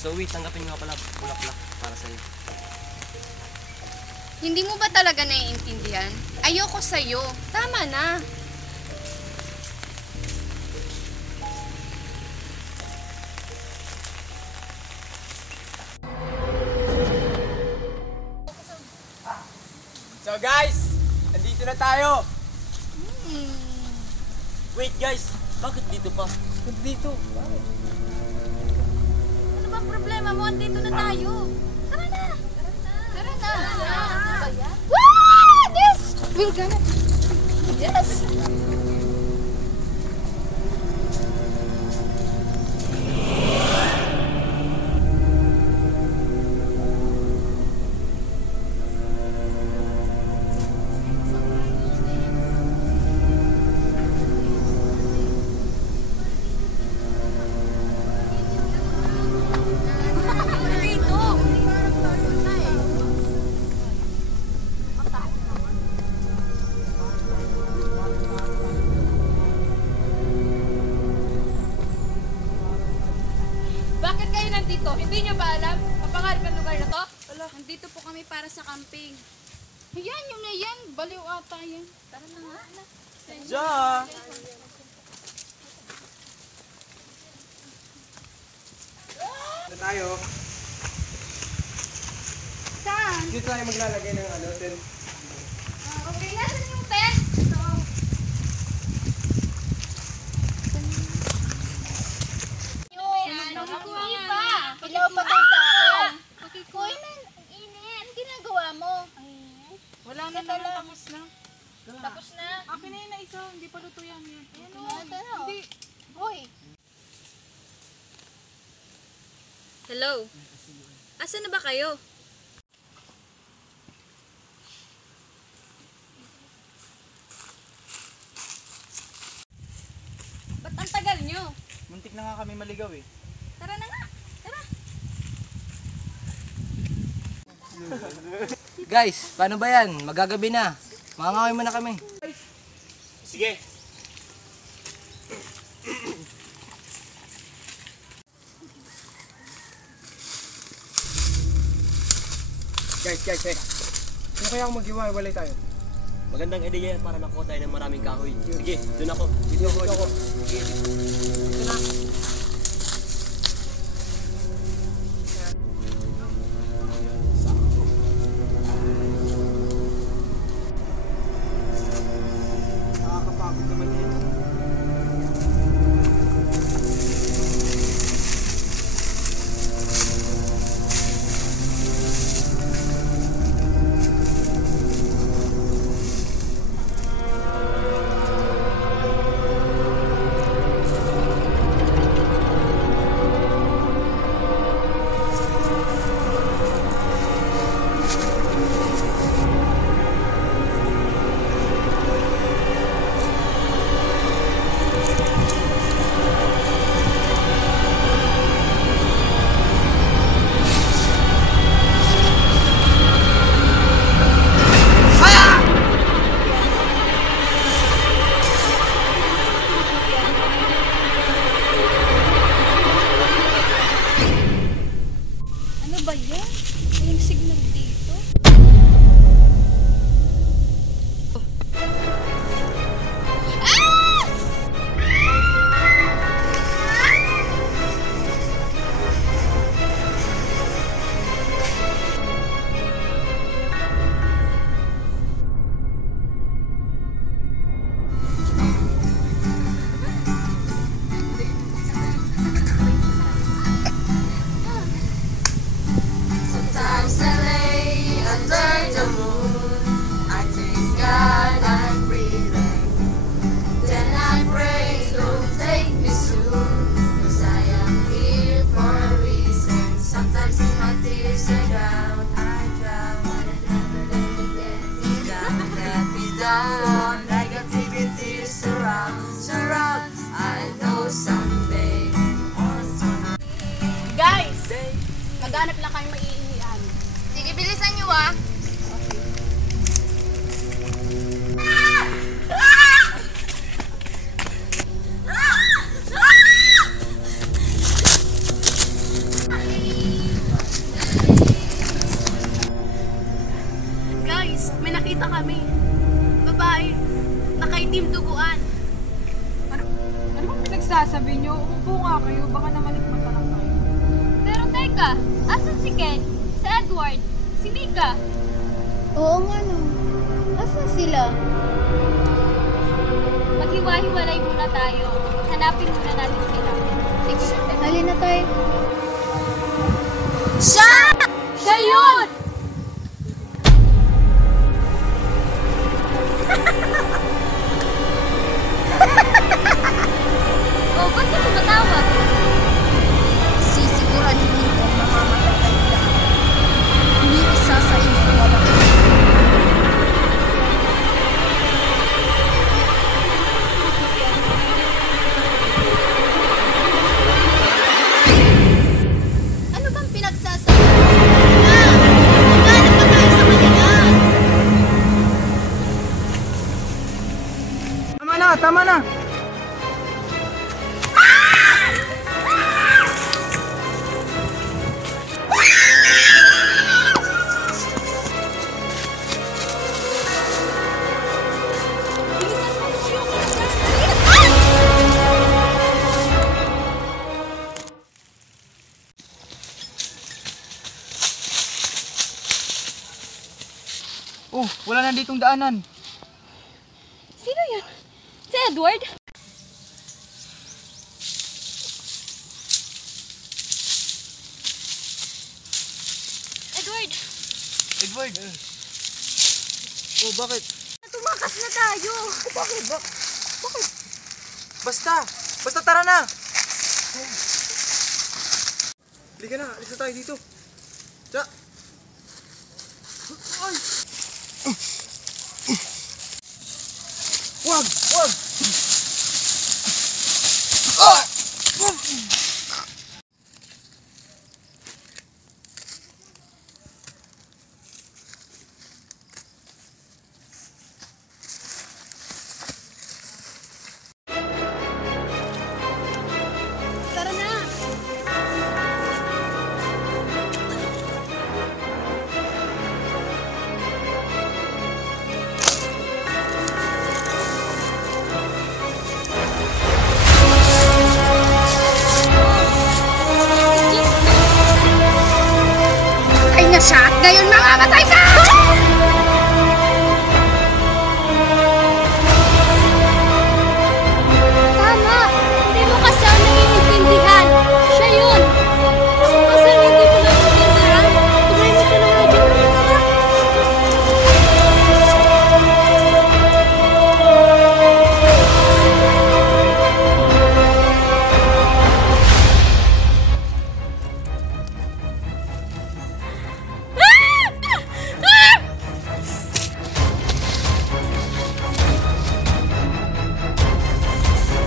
Zoe, tanggapin mo nga pala bulaklak para sa'yo. Hindi mo ba talaga naiintindihan? Ayoko sa'yo. Tama na. So guys, nandito na tayo. Wait guys, bakit dito pa? Dito. Ano bang problema mo? Andito na tayo. Tara na. Tara na. Wow! This! We're gonna... Yes! Bakit kayo nandito? Hindi nyo ba alam? Ang pangarap ng lugar na to? Nandito po kami para sa camping. Yan, yun na yan. Baliw ata yan. Tara na nga. Ja! Na tayo. Saan? Dito tayo maglalagay ng tent. Okay, nasan yung tent? Ilaw pa kayo sa akin. Uy, man, init. Ang ginagawa mo? Wala na naman, tapos na. Tapos na. Akin na yun na isa, hindi pa luto yan. Ayan o. Hindi. Hoy. Hello? Asan na ba kayo? Ba't ang tagal nyo? Muntik na nga kami maligaw eh. Tara na nga! Tara! Guys, paano ba yan? Magagabi na. Makangawin muna kami. Sige. Guys. Ano kaya kung mag-iwalay tayo? Magandang ideya yan para makuha tayo ng maraming kahoy. Sige, doon ako. Dito ako. Dito na. Nakakapagod naman yan. Ano ba yan? Walang signal dito. Sometimes I lay under the moon. I thank God I'm breathing. Then I pray, don't take me soon. 'Cause I am here for a reason. Sometimes in my tears I drown. But I never let it get me down. Let me down. Negativity surround. I know someday. Guys! Maghanap lang kayong maiinian. Sige, bilisan nyo ah. pinagsasabi niyo? Umupo nga kayo, baka naman ikmata lang kayo. Pero teka, asan si Ken? Si Edward? Si Mika? Oo nga no. Asan sila? Maghiwa-hiwalay muna tayo. Hanapin muna natin sila. Sige. Halina tayo. Siya yun! Oh, ba't ka tumatawa? Sisiguraduhin kong mamamatay kayo lahat. Ni isa sa inyo mamamatay. Ano bang pinagsasabi? Maghanap pa tayo sa kanila. Tama na, tama na! Oh, wala na ditong daanan. Sino yan? Si Edward? Edward! Edward! Oh, bakit? Tumakas na tayo! Bakit? Basta! Basta tara na! Halika na, alis na tayo dito. Tsa! Ay! Wag! Wag! Ah! Tara na! Ay na siya at ngayon mamamatay ka! Tama! Hindi mo kasi ako naiintindihan. Siya yun! Kasi hindi ko naiintindihan. Tumahimik ka na nga dyan. Tara!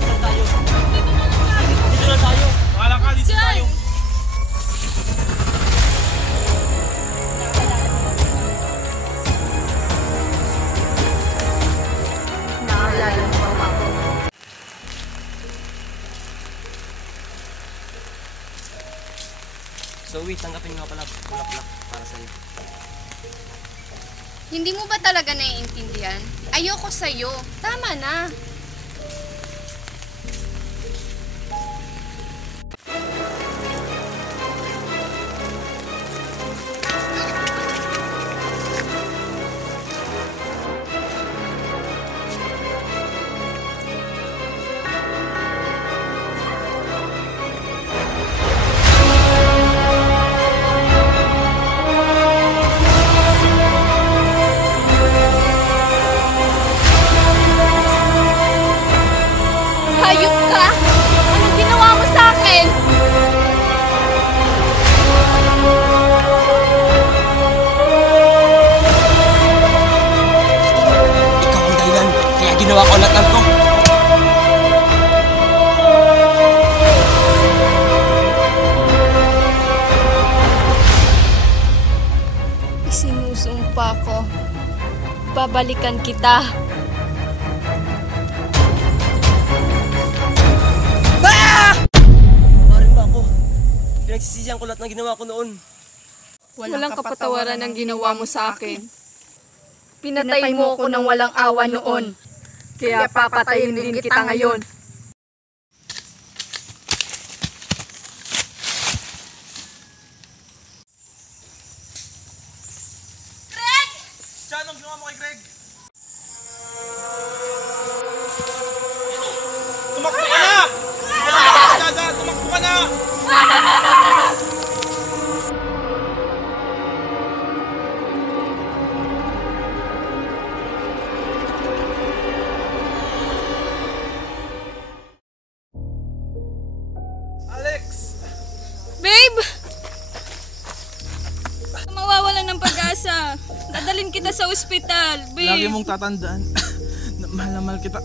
Saan tayo? Dito na tayo. Wala ka, dito tayo. Naalala mo ba ako? So wait, tanggapin nga pala bulaklak para sa'yo. Hindi mo ba talaga naiintindihan? Ayoko sa'yo. Tama na. Hayop ka! Anong ginawa mo sa akin? Ikaw ang dahilan, kaya ginawa ko lahat ng to. Isinusumpa ko. Babalikan kita. Parin mo ako. Pinagsisisihan ko lahat ng ginawa ko noon. Walang kapatawaran ang ginawa mo sa akin. Pinatay mo ako ng walang awa noon. Kaya papatayin din kita ngayon. Tumakbo ka na! Dada, tumakbo ka na! Alex! Babe! Mawawalan ng pag-asa. Dadalhin kita sa ospital, babe. Lagi mong tatandaan na mahal kita.